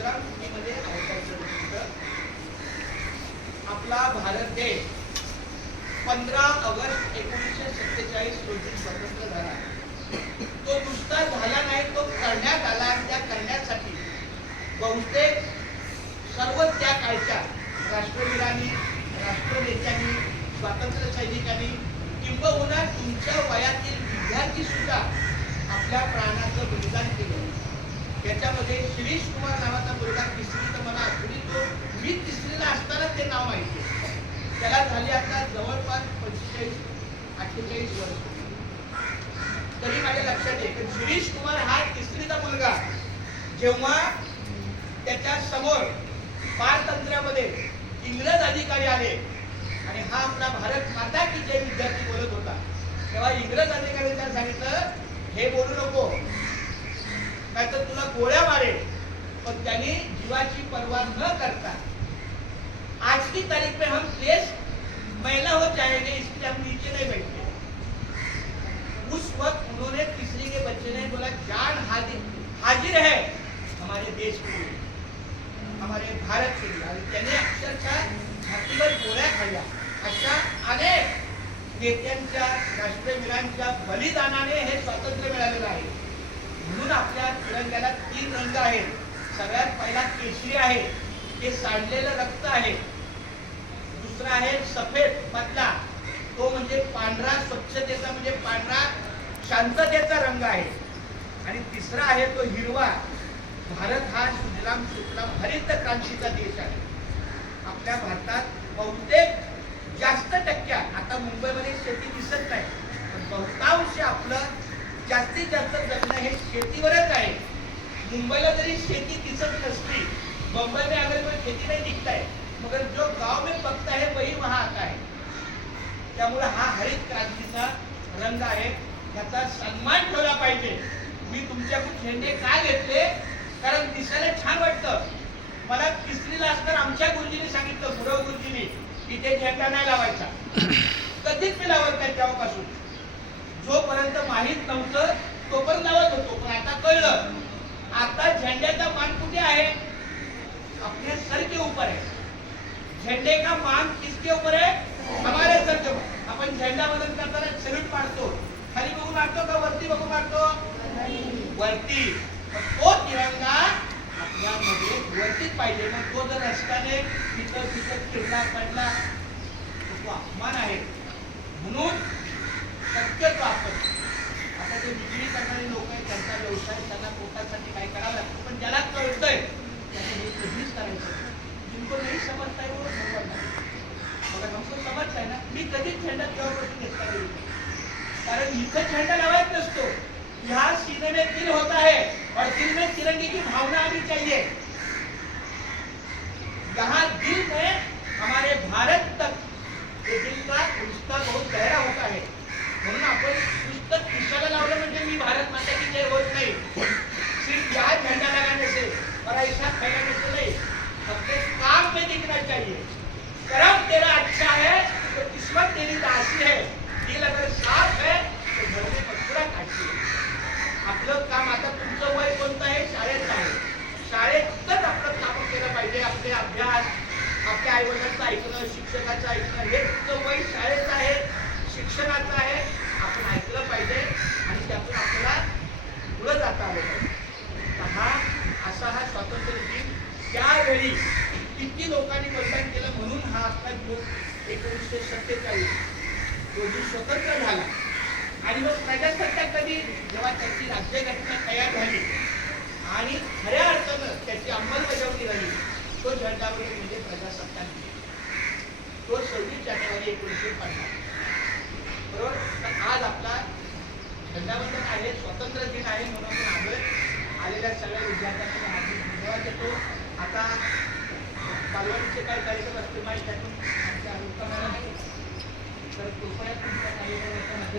विश्रामभूमीमध्ये अवतरलं होतं. आपला भारत देश 15 ऑगस्ट 1947 रोजी स्वतंत्र झाला. तो नुसता झाला नाही, तो करण्यात आला. आणि त्या करण्यासाठी बहुतेक सर्व त्या काळच्या राष्ट्रवीरांनी, राष्ट्रनेत्यांनी, स्वातंत्र्य सैनिकांनी किंबहुना तुमच्या वयातील विद्यार्थी सुद्धा आपल्या प्राणाचं बलिदान केलं. त्याच्यामध्ये शिरीष कुमार नावाचा मुलगा तिसरीत मला अजूनही तो मी तिसरीला असताना ते नाव माहिती आहे. त्याला झाली आता जवळपास 45-48 वर्ष. तरी माझ्या लक्षात आहे की शिरीष कुमार हा तिसरीचा मुलगा जेव्हा त्याच्या समोर पारतंत्र्यामध्ये इंग्रज अधिकारी आले आणि हा आपला भारत माता की जय विद्यार्थी बोलत होता, तेव्हा इंग्रज अधिकाऱ्यांनी त्याला सांगितलं, हे बोलू नको, नाही तर तुला गोळ्या मारेल. पण त्यांनी जीवाची पर्वा न करता आज की तारीख में हम देश महिला हो जाएंगे इसलिए हम नीचे नहीं बैठे. उस वक्त उन्होंने तीसरी के बच्चे ने बोला, जान हाजिर है हमारे देश के लिए, हमारे भारत के लिए. आणि त्याने अक्षरशः छातीवर गोळ्या खाल्ल्या. अशा अनेक नेत्यांच्या, राष्ट्रवीरांच्या बलिदानाने हे स्वातंत्र्य मिळालेलं आहे. म्हणून आपल्या तिरंग्याला 3 रंग आहेत. सगळ्यात पहिला केशरी आहे, ते सांडलेलं रक्त आहे. दुसरा आहे सफेद मधला, तो म्हणजे पांढरा स्वच्छतेचा, म्हणजे पांढरा शांततेचा रंग आहे. आणि तिसरा आहे तो हिरवा. भारत हा सुजलाम सुफलाम हरित क्रांतीचा देश आहे. आपल्या भारतात बहुतेक जास्त टक्क्यात, आता मुंबईमध्ये शेती दिसत नाही, पण बहुतांश आपलं जास्तीत जास्त जगणं हे शेतीवरच आहे. मुंबईला जरी शेती दिसत नसली, मुंबई में अगर कोई खेती नहीं दिखता है, मगर जो गांव में पकता है वही वहां आता है. त्यामुळे हा हरित क्रांतीचा रंग आहे, याचा सन्मान ठेवला पाहिजे. मी तुमच्याकडून झेंडे का घेतले, कारण दिसायला छान वाटतं. मला तिसरीला असताना आमच्या गुरुजींनी सांगितलं, गुरव गुरुजींनी, इथे झेंडा नाही लावायचा. कधीच मी लावत नाही तेव्हापासून. जोपर्यंत माहित नव्हतं तोपर्यंत लावत होतो, पण आता कळलं. आता झेंड्याचा मान कुठे आहे? अपने सर के ऊपर है. झेंडे का मान किसके ऊपर है? हमारे सर के ऊपर. आपण झेंडा वंदन करताना सल्यूट मारतो, खाली बघून मारतो का वरती बघून मारतो? वरती. तो तिरंगा आपल्यामध्ये वरतीच पाहिजे. मग तो जर रस्त्याने तिथं फिरला पडला तो अपमान आहे. म्हणून शक्यतो आपण आता जे विक्री करणारे लोक आहेत, त्यांचा व्यवसाय त्यांना पोटासाठी काय करावं लागतं, पण ज्याला कळतंय त्याने हे कधीच करायचं. जिनको नाही समजता है वो समजता है, मगर हमको समजता है ना. मी कधीच झेंडा तेव्हापासून घेतला नाही, कारण इथं झेंडा लावायचा नसतो. यहाँ सीने में दिल होता है और दिल में तिरंगे की भावना आनी चाहिए. यहाँ दिल में हमारे भारत तक ये दिल का रिश्ता बहुत गहरा होता है. म्हणून आपण पुस्तक खिशाला लावलं म्हणजे मी भारत माता की जय होत नाही. सिर्फ यहाँ झंडा लगाने से और ऐसा फैलाने से नहीं, अपने काम में दिखना चाहिए. कर्म तेरा अच्छा है तो किस्मत तेरी दासी है. दिल अगर साफ है तो घर में मथुरा काटती है. आपलं काम, आता तुमचं वय कोणतं आहे? शाळेत आहे. शाळेतच आपलं काम केलं पाहिजे. आपले अभ्यास, आपल्या आई वडिलांचं ऐकणं, शिक्षकाचं ऐकणं, हे तुमचं वय शाळेत आहे, शिक्षणाचं आहे. आपण ऐकलं पाहिजे आणि त्यातून आपल्याला पुढे जाता आलं पाहिजे. हा स्वातंत्र्य दिन त्यावेळी किती लोकांनी मतदान केलं. म्हणून हा आता 1947 रोजी स्वतंत्र झाला. आणि मग प्रजासत्ताक कधी, जेव्हा त्याची राज्यघटना तयार झाली आणि खऱ्या अर्थानं त्याची अंमलबजावणी झाली, तो झेंडावरून म्हणजे प्रजासत्ताक दिन. तो 26 जानेवारी 1950. बरोबर. तर आज आपला झेंडावंदन आहे, स्वातंत्र्य दिन आहे. म्हणून आपण आलोय. आलेल्या सगळ्या विद्यार्थ्यांना धन्यवाद देतो. आता बालवाडीचे काही कार्यक्रम असतील माहीत, त्यातून आमच्या अनुक्रमाला नाही, तर कृपया तुमच्या कार्यक्रमाच्या